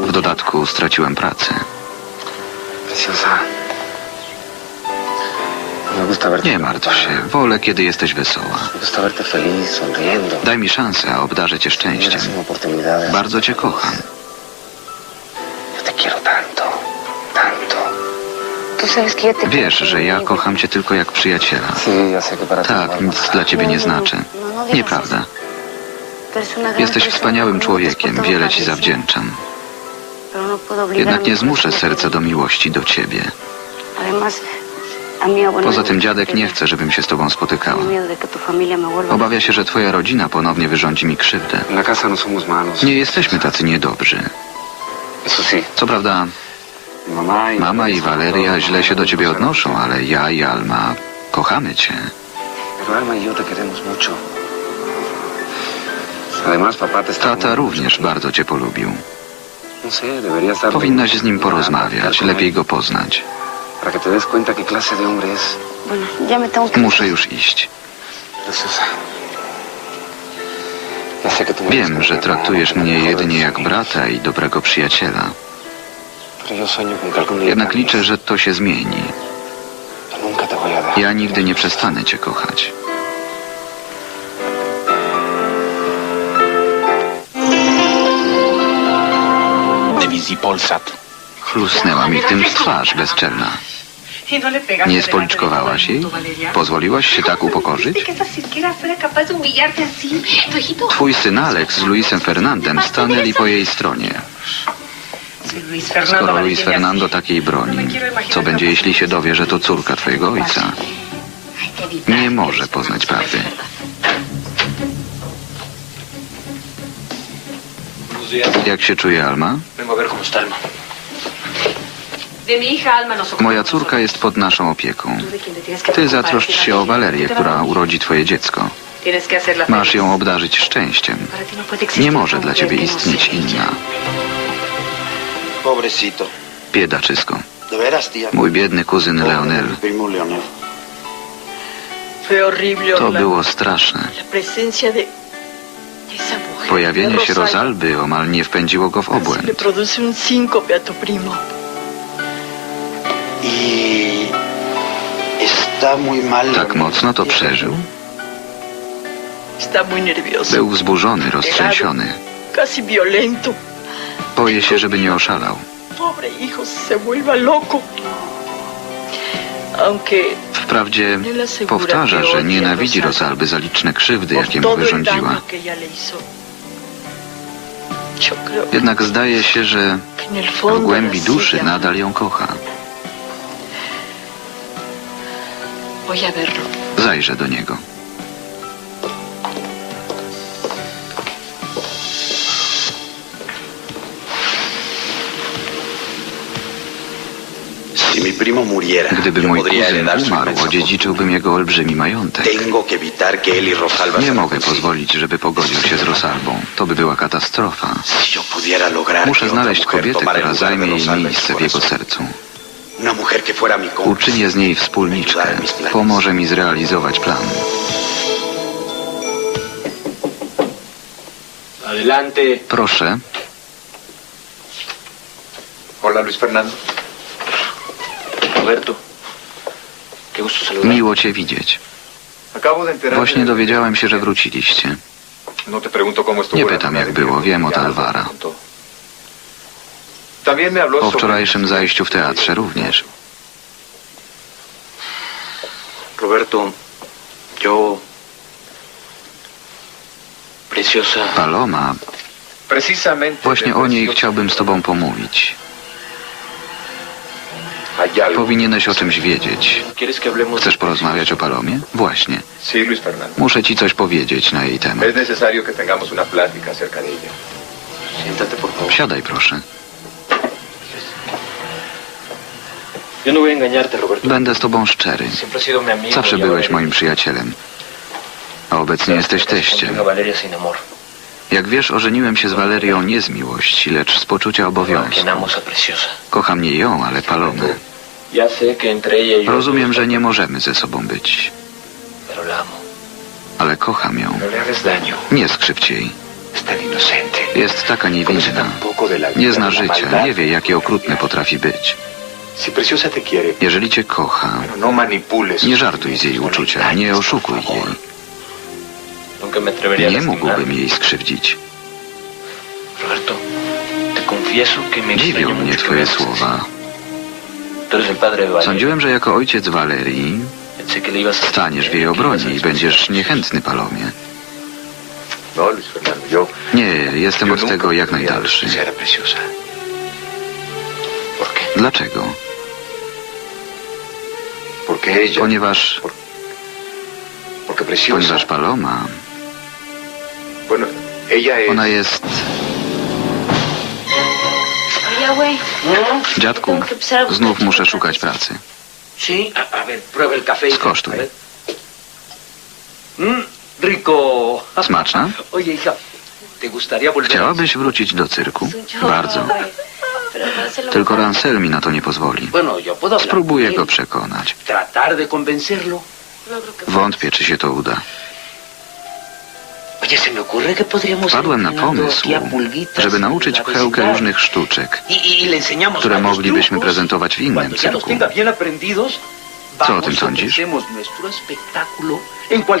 W dodatku straciłem pracę. Nie martw się, wolę, kiedy jesteś wesoła. Daj mi szansę, a obdarzę cię szczęściem. Bardzo cię kocham. Wiesz, że ja kocham cię tylko jak przyjaciela. No Tak, nic dla ciebie nie No, no, no. znaczy. No, no Nieprawda. Jesteś wspaniałym człowiekiem, wiele ci zawdzięczam. Jednak nie zmuszę serca do miłości do ciebie. Poza tym dziadek nie chce, żebym się z tobą spotykała. Obawia się, że twoja rodzina ponownie wyrządzi mi krzywdę. No. Nie jesteśmy tacy niedobrzy. Co prawda, mama i Valeria źle się do ciebie no odnoszą, ale ja i Alma kochamy cię. Y. Tata również bardzo cię polubił. Powinnaś z nim porozmawiać, lepiej go poznać. Muszę już iść. Wiem, że traktujesz mnie jedynie jak brata i dobrego przyjaciela. Jednak liczę, że to się zmieni. Ja nigdy nie przestanę cię kochać. De Wizji Polsat. Chlusnęła mi tym twarz bezczelna. Nie spoliczkowałaś jej? Pozwoliłaś się tak upokorzyć? Twój syn Alex z Luisem Fernandem stanęli po jej stronie. Skoro Luis Fernando takiej broni, co będzie jeśli się dowie, że to córka twojego ojca? Nie może poznać prawdy. Jak się czuje Alma? Moja córka jest pod naszą opieką. Ty zatroszcz się o Walerię, która urodzi twoje dziecko. Masz ją obdarzyć szczęściem. Nie może dla ciebie istnieć inna. Pobrecito. Biedaczysko. Mój biedny kuzyn Leonel. To było straszne. Pojawienie się Rosalby omal nie wpędziło go w obłęd. Tak mocno to przeżył. Był wzburzony, roztrzęsiony. Casi violento. Boję się, żeby nie oszalał. Pobre hijo, se vuelva loco. Aunque Wprawdzie powtarza, że nienawidzi Rosalby za liczne krzywdy, jakie mu wyrządziła. Jednak zdaje się, że w głębi duszy nadal ją kocha. Zajrzę do niego. Gdyby mój kuzyn umarł, odziedziczyłbym jego olbrzymi majątek. fortuna. Tengo que evitar que él y Rosalba Nie mogę pozwolić, żeby pogodził się z Rosalbą. To by była katastrofa. Si yo pudiera lograr Muszę znaleźć kobietę, która zajmie jej miejsce w jego sercu. Una mujer que fuera mi cómplice. Uczynię z niej wspólniczkę. Pomoże mi zrealizować plan. Adelante. Proszę, Hola, Luis Fernando. Roberto. Qué gusto saludar. miło cię widzieć. Acabo de enterarme Właśnie de- dowiedziałem się, że wróciliście. No te pregunto cómo estuvo Nie la pytam, jak było, wiem od Alvara. contó. También me habló O sobre- wczorajszym zajściu w teatrze również. Roberto, yo... Preciosa. Paloma, Precisamente właśnie o niej chciałbym z tobą pomówić. Powinieneś o czymś wiedzieć. Chcesz porozmawiać o Palomie? Właśnie. Muszę ci coś powiedzieć na jej temat. Siadaj proszę. No. Będę z tobą szczery. Zawsze byłeś moim przyjacielem. A obecnie jesteś teściem. Jak wiesz, ożeniłem się z Walerią nie z miłości, lecz z poczucia obowiązku. Kocham nie ją, ale Palomę. Rozumiem, że nie możemy ze sobą być, ale kocham ją. Nie skrzywdź jej. Jest taka niewinna. Nie zna życia, nie wie, jakie okrutne potrafi być. Jeżeli cię kocha, no nie żartuj z jej uczucia, nie oszukuj jej. Nie mógłbym jej skrzywdzić. Roberto, te confieso que me Dziwią mnie twoje słowa. Sądziłem, że jako ojciec a staniesz w jej obronie i będziesz niechętny Palomie. No, Luis Fernando, yo... Nie, jestem od tego jak najdalszy. Dlaczego? Ponieważ, ponieważ Paloma, Bueno, ella es... ona jest... Dziadku, znów muszę szukać pracy. Hija. Skosztuj. Mm, rico. Smaczna? Chciałabyś wrócić do cyrku? Bardzo. Tylko Ransel mi na to nie pozwoli. Spróbuję go przekonać. No Wątpię, czy się to uda. Wpadłem na pomysł, żeby nauczyć pchełkę różnych sztuczek, Y, y, y które moglibyśmy prezentować w innym cyrku. Co o tym y sądzisz?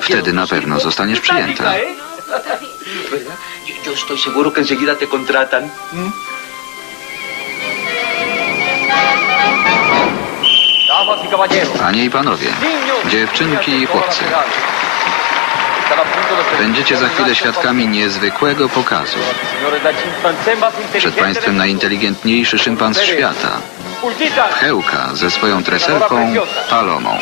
Wtedy na pewno zostaniesz ¿Qué tal, przyjęta. eh? ¿Verdad? Yo, yo estoy seguro que enseguida te contratan. Damas y. Panie i panowie, dziewczynki i chłopcy, będziecie za chwilę świadkami niezwykłego pokazu. Przed państwem najinteligentniejszy szympans świata, Pchełka ze swoją treserką Palomą.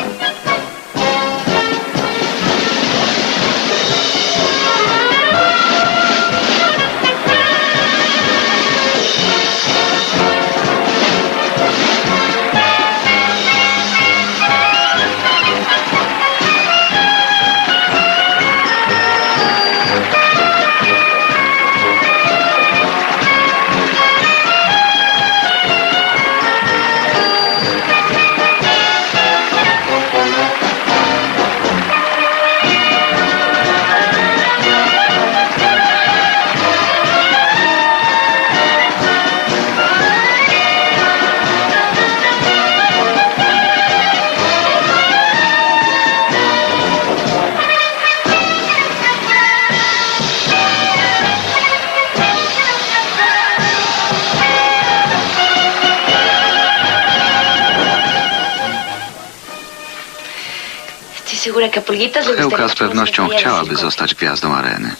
Estoy segura que a Pulguitas le Pchełka gustaría z pewnością chciałaby zostać gwiazdą areny.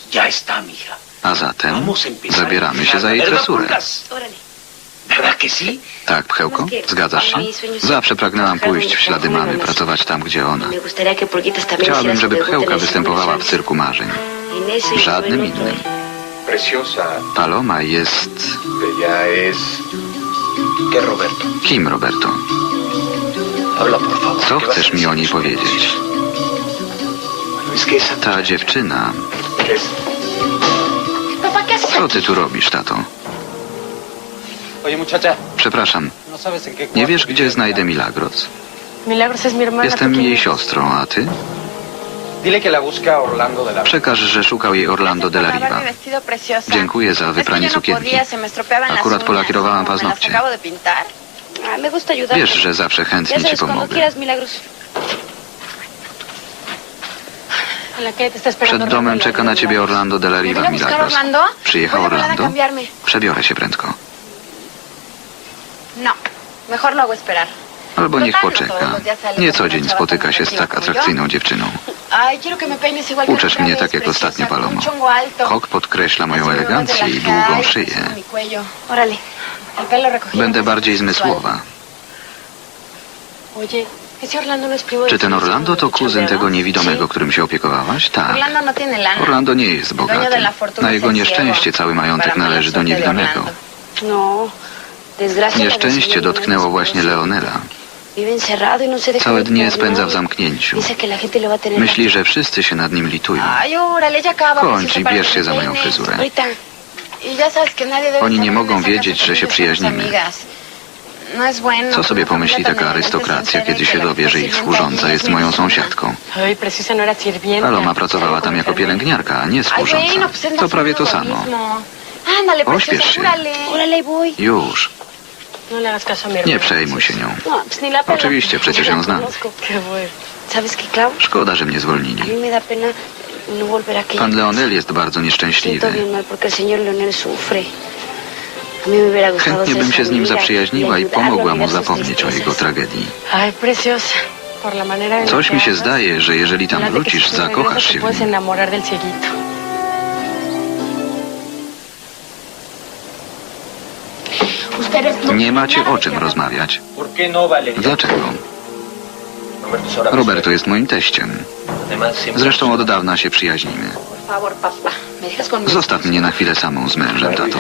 A zatem zabieramy się za jej ¿Verdad, tresurę. Tak, Pchełko? Zgadzasz się? Zawsze pragnęłam pójść w ślady mamy, pracować tam, gdzie ona. Chciałabym, żeby Pchełka występowała w cyrku marzeń. Y żadnym innym. Paloma jest... Kim, Roberto? Co ¿Qué vas a chcesz mi o niej powiedzieć? Ta dziewczyna... Es... Papá, ¿qué haces Co ty tu robisz, tato? Przepraszam, ¿no nie wiesz, gdzie znajdę Milagros? Milagros es mi hermana. Jestem jej siostrą, a ty? Przekaż, że szukał jej Orlando de la Riva. Dziękuję za wypranie sukienki. Akurat polakierowałam paznokcie. Ah. Wiesz, że zawsze chętnie ci pomogę. quieras, Milagros. Przed domem czeka na ciebie Orlando de la Riva, Milagros. Przyjechał Orlando? Przebiorę się prędko. No, mejor lo hago esperar. Albo niech poczeka. Nie co dzień spotyka się z tak atrakcyjną dziewczyną. Uczesz mnie tak jak ostatnio, Palomo. Kok podkreśla moją elegancję i długą szyję. Będę bardziej zmysłowa. No Czy ten Orlando to kuzyn tego niewidomego, którym się opiekowałaś? Tak. Orlando no. Orlando nie jest bogaty. Na jego nieszczęście cały majątek należy do niewidomego. No, Nieszczęście dotknęło właśnie Leonela. Y Całe dnie spędza w zamknięciu. Myśli, że wszyscy się nad nim litują. Kończ i bierz się za moją fryzurę. Y Oni nie mogą wiedzieć, że się przyjaźnimy. amigas. No es bueno. Co sobie pomyśli taka arystokracja, kiedy się dowie, że ich służąca jest moją sąsiadką? No. Paloma pracowała tam jako pielęgniarka, a nie służąca. anda To prawie to samo. Ośpiesz się. Już. No Nie przejmuj się nią. No. Oczywiście, przecież ją znam. Szkoda, że mnie zwolnili. no Pan. Leonel jest bardzo nieszczęśliwy. Chętnie bym się z nim zaprzyjaźniła i pomogła mu zapomnieć o jego tragedii. Coś mi się zdaje, że jeżeli tam wrócisz, zakochasz się w nim. no Nie macie o czym rozmawiać. ¿Por qué no? Dlaczego? Roberto jest moim teściem. Zresztą od dawna się przyjaźnimy. Por favor, papá. ¿Me dejas con mi Zostaw mnie na chwilę samą z mężem, tato.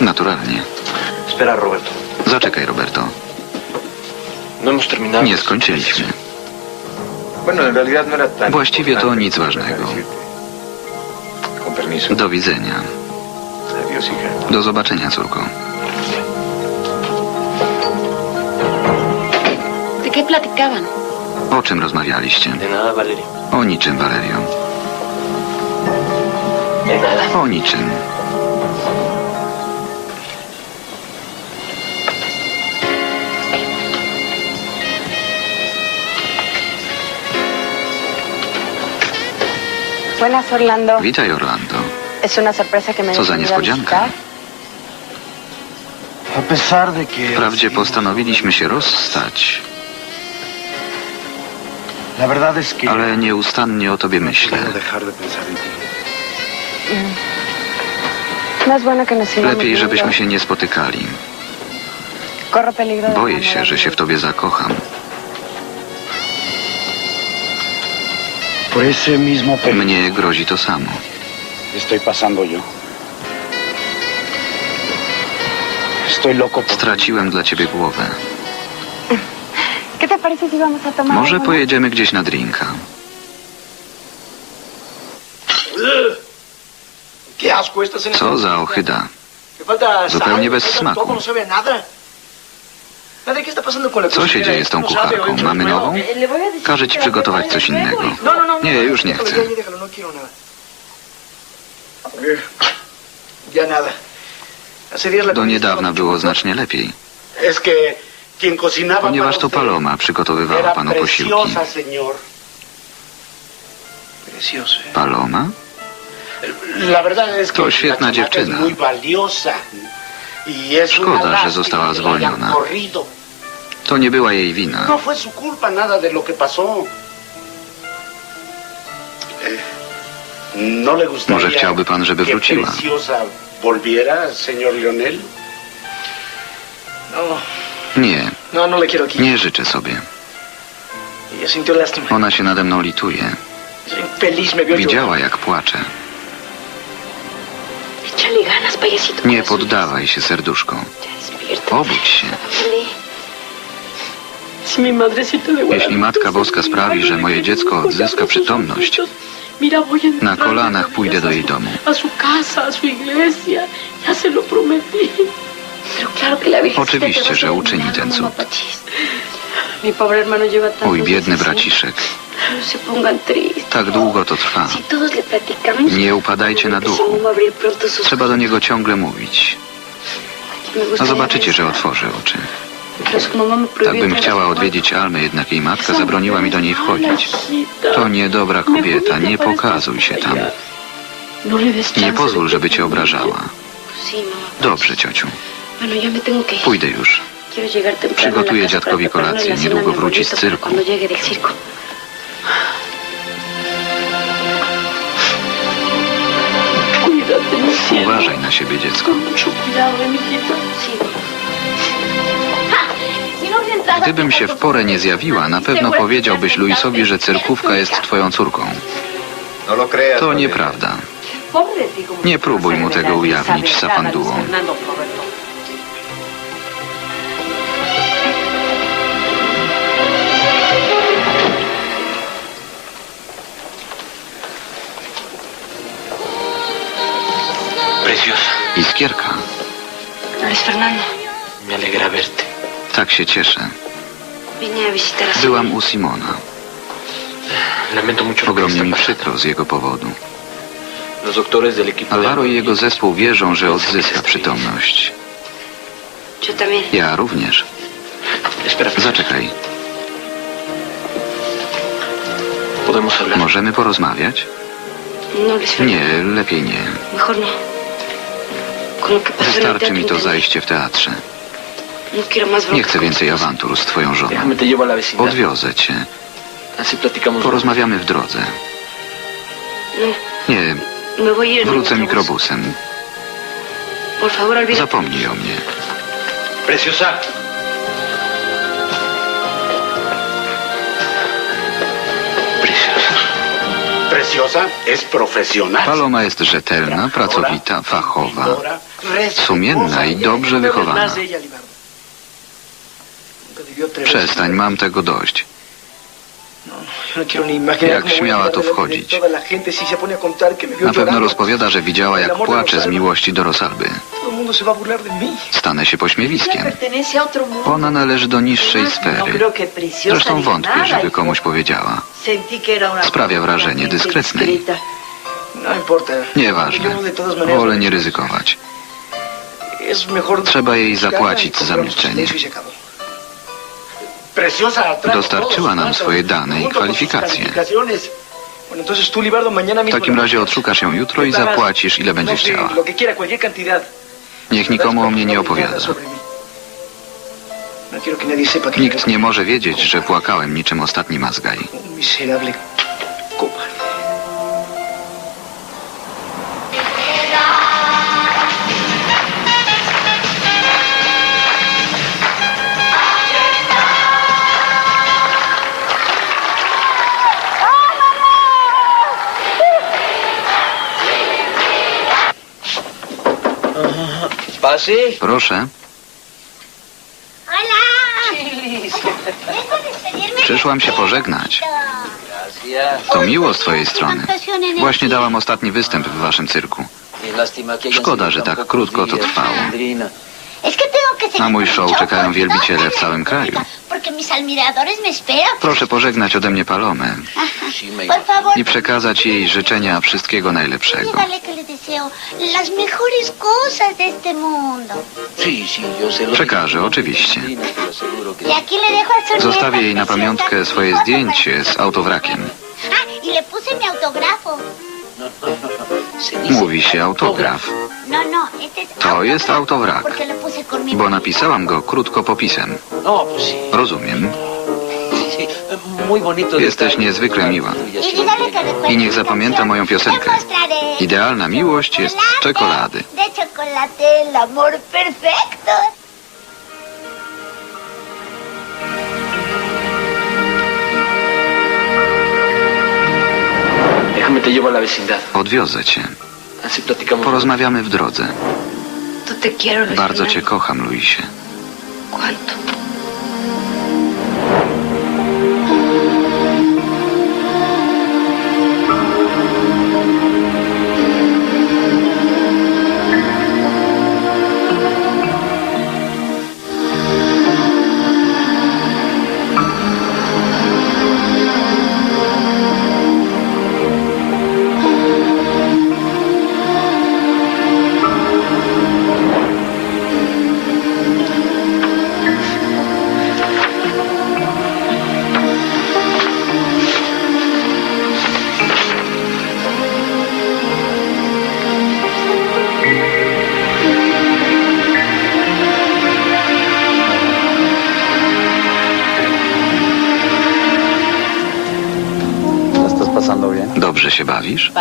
Naturalnie. Zaczekaj, Roberto. No. Nie skończyliśmy. No. Właściwie to nic ważnego. Do widzenia. Do zobaczenia, córko. ¿De qué platicaban? O czym rozmawialiście? O niczym, Valerio. O niczym. Buenas, Orlando. Witaj, Orlando. Es una sorpresa que me Co za hayas venido a niespodzianka. visitar. A pesar de que... Wprawdzie postanowiliśmy się rozstać, La verdad es que... ale nieustannie o tobie myślę. Puedo dejar de pensar en ti. No que nos sigamos Lepiej, żebyśmy się nie spotykali. Boję się, że się w tobie zakocham. Mnie grozi to samo. Straciłem dla ciebie głowę. ¿Qué te parece si vamos a tomar Może pojedziemy gdzieś na drinka. Co za falta Zupełnie bez smaku. No sabe a nada. Madre, ¿qué está pasando con la Co się dzieje z tą No kucharką? Mamy no, nową? Decir Każę ci przygotować coś innego. No, no, no. Nie, no, już nie chcę. no Do niedawna było znacznie lepiej, ponieważ to Paloma przygotowywała panu posiłki. Paloma? To świetna dziewczyna. Y Szkoda, że została zwolniona. To nie była jej wina. Może chciałby pan, żeby wróciła? Preciosa volviera, señor Lionel? No, Nie, no, no le quiero aquí. nie życzę sobie. Ella sintió lástima. Ona się nade mną lituje. Soy infeliz, me vio Widziała, jak płaczę. Échale ganas, payasito. Nie corazón. poddawaj się, serduszko. Ya despierta. Obudź się. Ándale. Si mi madrecita de Guadalupe Jeśli Matka se Boska sprawi, że moje dziecko odzyska przytomność, na kolanach pójdę do jej domu. Oczywiście, że uczyni ten cud. Mój biedny braciszek. No. Tak długo to trwa. Nie upadajcie na duchu. Trzeba do niego ciągle mówić. A gustaría zobaczycie, że otworzy oczy. Tak bym chciała odwiedzić Almę, jednak jej matka zabroniła mi do niej wchodzić. To niedobra kobieta, nie pokazuj się tam. Nie pozwól, żeby cię obrażała. Dobrze, ciociu. Pójdę już. Przygotuję dziadkowi kolację, niedługo wróci z cyrku. Uważaj na siebie, dziecko. Gdybym się w porę nie zjawiła, na pewno powiedziałbyś Luisowi, że cyrkówka jest twoją córką. To nieprawda. Nie próbuj mu tego ujawnić, Sapanduło. Preciosa. Iskierka. Eres Fernando. Me alegra verte. Tak się cieszę. Byłam u Simona. Ogromnie mi przykro z jego powodu. De Alvaro i jego zespół wierzą, że odzyska przytomność. Ja również. Zaczekaj. Możemy porozmawiać? No. Nie, lepiej nie. No. Wystarczy mi to zajście w teatrze. No Nie chcę więcej awantur z twoją żoną. Odwiozę cię. Porozmawiamy w drodze. No, Nie, en wrócę mi mikrobusem. Zapomnij o mnie. Preciosa. Preciosa. Preciosa es profesional. Paloma jest rzetelna, pracowita, fachowa, sumienna i dobrze wychowana. Przestań, mam tego dość. Jak śmiała tu wchodzić. Na pewno rozpowiada, że widziała, jak płacze z miłości do Rosalby. Stanę się pośmiewiskiem. Ona należy do niższej sfery. Zresztą wątpię, żeby komuś powiedziała. Sprawia wrażenie dyskretnej. Nieważne. Wolę nie ryzykować. Trzeba jej zapłacić za milczenie. Dostarczyła nam swoje dane i kwalifikacje. W takim razie odszukasz ją jutro i zapłacisz, ile będziesz chciała. Niech nikomu o mnie nie opowiada. Nikt nie może wiedzieć, że płakałem niczym ostatni mazgaj. Proszę, przyszłam się pożegnać. To miło z twojej strony. Właśnie dałam ostatni występ w waszym cyrku. Szkoda, że tak krótko to trwało. Na mój show czekają wielbiciele w całym kraju. Me esperan. Proszę pożegnać ode mnie Palomę i przekazać jej życzenia wszystkiego najlepszego. Deseo las mejores cosas de este mundo. Sí, sí, yo se lo Przekażę, digo, oczywiście. Y aquí le dejo al Zostawię jej na pamiątkę swoje zdjęcie z autowrakiem. Ah, y le puse mi Mówi się autograf, No, no, este es To jest autowrak, Porque le puse con mi bo napisałam go krótko popisem. No. Rozumiem. Jesteś niezwykle miła. I niech mi zapamięta moją piosenkę. Idealna miłość jest z czekolady. Odwiozę cię. Porozmawiamy w drodze. Bardzo cię kocham, Luisie. Dobrze się bawisz?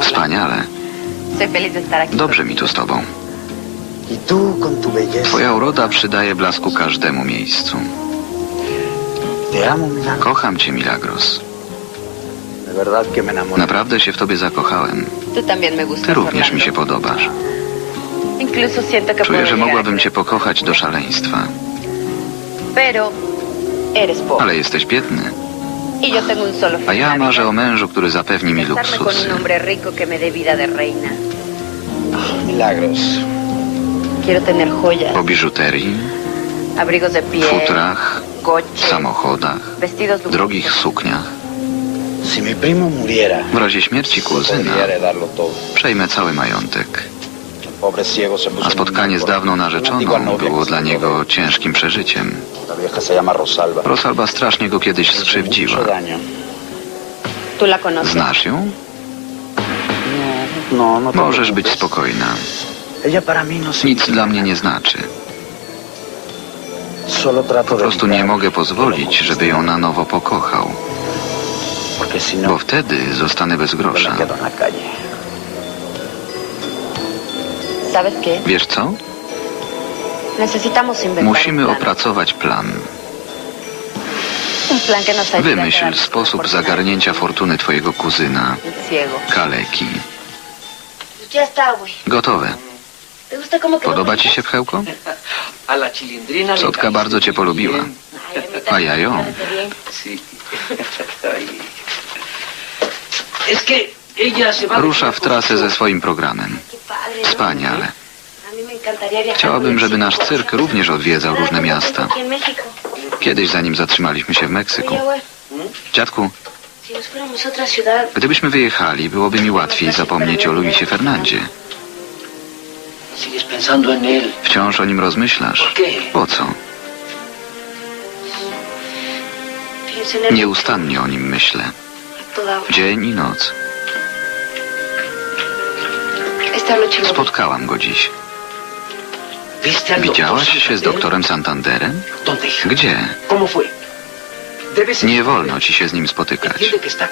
Wspaniale. Dobrze mi tu z tobą. Twoja uroda przydaje blasku każdemu miejscu. Kocham cię, Milagros. Naprawdę się w tobie zakochałem. Ty również mi się podobasz. Czuję, że mogłabym cię pokochać do szaleństwa. Ale jesteś biedny. A en ja marzę o mężu, który zapewni mi luksusy. un hombre rico que me dé vida de reina. Milagros. Quiero tener joyas, Po biżuterii, Abrigos de piel, futrach, coches, samochodach, drogich sukniach. Si mi primo muriera, W razie śmierci kuzyna przejmę cały majątek. A spotkanie z dawną narzeczoną było dla niego ciężkim przeżyciem. Rosalba. Strasznie go kiedyś skrzywdziła. Znasz ją? No, no Możesz być preocupes. spokojna. No Nic dla mnie nie znaczy. Po prostu nie mogę pozwolić, żeby ją na nowo pokochał, bo no, wtedy zostanę bez grosza. Wiesz co? Musimy opracować plan. Wymyśl sposób zagarnięcia fortuny twojego kuzyna, kaleki. Gotowe. Podoba ci się pchełko? Ciotka bardzo cię polubiła. a ja ją. Rusza w trasę ze swoim programem. Wspaniale. Chciałabym, żeby nasz cyrk również odwiedzał różne miasta. Kiedyś, zanim zatrzymaliśmy się w Meksyku. Dziadku, gdybyśmy wyjechali, byłoby mi łatwiej zapomnieć o Luisie Fernandzie. Wciąż o nim rozmyślasz. Po co? Nieustannie o nim myślę. Dzień i noc. Spotkałam go dziś. ¿Viste al doctor Widziałaś się z doktorem Santanderem? Gdzie? Nie wolno ci się z nim spotykać.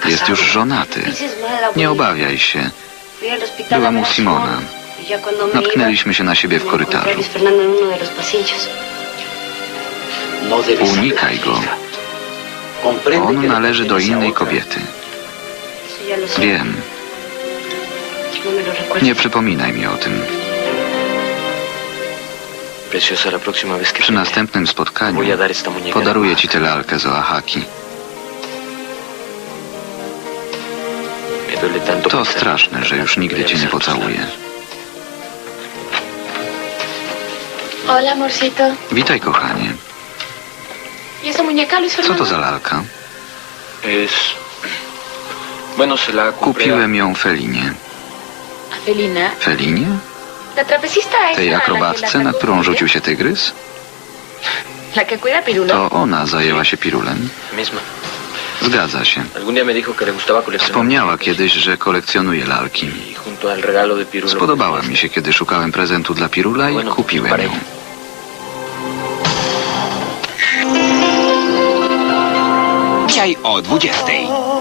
Jest już żonaty. mal, Nie obawiaj się. Fui al hospital Była a mu ver a Simona. Y Natknęliśmy się na siebie w korytarzu. No Unikaj go. On należy do innej kobiety. Wiem. Nie przypominaj mi o tym. Przy następnym spotkaniu podaruję ci tę lalkę z Oaxaki. To straszne, że już nigdy cię nie pocałuję. Hola, amorcito. Witaj, kochanie. ¿Y esa muñeca, Luis Co to za lalka? Kupiłem ją Felinie. Felinie? Tej akrobatce, na którą rzucił się tygrys? La que cuida a Pirulo. To ona zajęła się pirulem. Zgadza się. Wspomniała kiedyś, że kolekcjonuje lalki. Y. Spodobała mi się, kiedy szukałem prezentu dla Pirula i kupiłem ją. Dzisiaj o 20.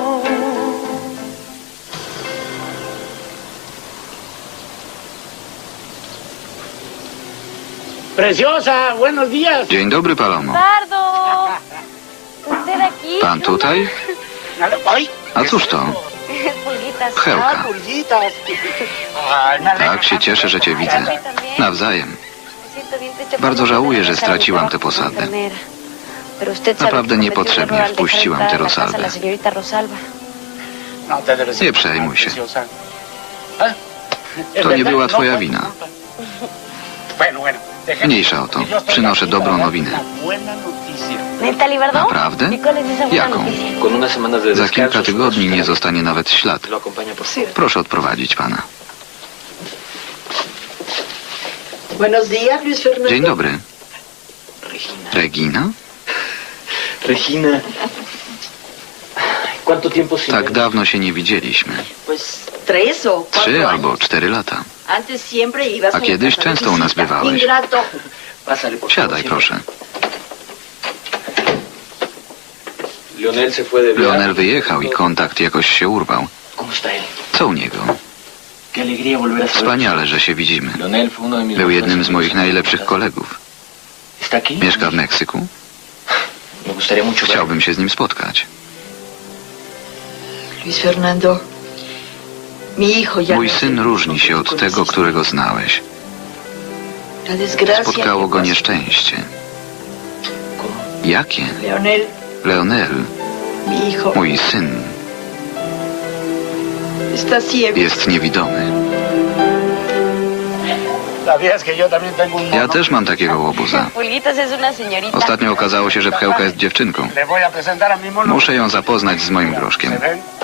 Preciosa, buenos días. Dzień dobry, Palomo. Pardo, ¿usted aquí? Pan tutaj? Ay, A cóż to? Pulguitas. Pchełka. pulguitas. Ay, me alegra Tak się cieszę, że cię widzę. Nawzajem. Bardzo żałuję, że straciłam tę posadę. Naprawdę niepotrzebnie wpuściłam tę Rosalbę. No te Nie przejmuj się. preciosa. ¿Eh? ¿Es To nie verdad? była No twoja wina. Bueno, bueno. Mniejsza o to. Przynoszę dobrą nowinę. Naprawdę? ¿Y cuál es esa buena Jaką? Za kilka tygodni nie zostanie nawet ślad. Proszę odprowadzić pana. Dzień dobry. Regina. Regina? Regina. ¿Cuánto tiempo sin Tak dawno się nie widzieliśmy. Trzy albo cztery lata. A kiedyś często u nas bywałeś. Siadaj, proszę. Leonel wyjechał i kontakt jakoś się urwał. Co u niego? Wspaniale, że się widzimy. Był jednym z moich najlepszych kolegów. Mieszka w Meksyku. Chciałbym się z nim spotkać. Luis Fernando. Mój no es syn różni się od tego, którego znałeś. Spotkało go nieszczęście. Jakie? Leonel, mój syn, jest niewidomy. Ja też mam takiego łobuza. Ostatnio okazało się, że Pchełka jest dziewczynką. Muszę ją zapoznać z moim groszkiem.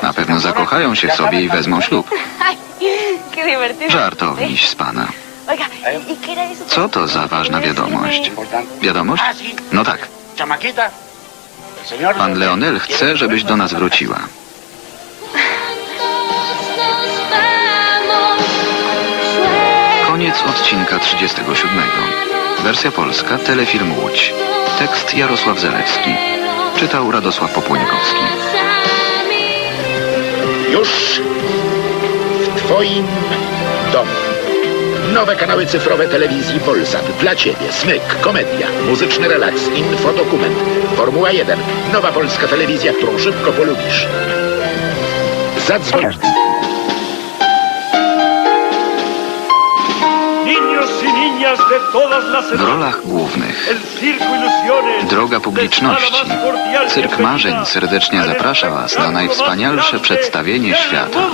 Na pewno zakochają się w sobie i wezmą ślub. Żartowniś z pana. Co to za ważna wiadomość? Wiadomość? Ah. No tak. Pan Leonel chce, żebyś do nas wróciła. Koniec odcinka 37. Wersja polska, telefilm Łódź. Tekst Jarosław Zelewski. Czytał Radosław Popłonikowski. Już w Twoim domu. Nowe kanały cyfrowe telewizji Polsat. Dla Ciebie. Smyk, komedia, muzyczny relaks, infodokument. Formuła 1. Nowa polska telewizja, którą szybko polubisz. Zadzwoń. W rolach głównych. Droga publiczności. Cyrk Marzeń serdecznie zaprasza Was na najwspanialsze przedstawienie świata.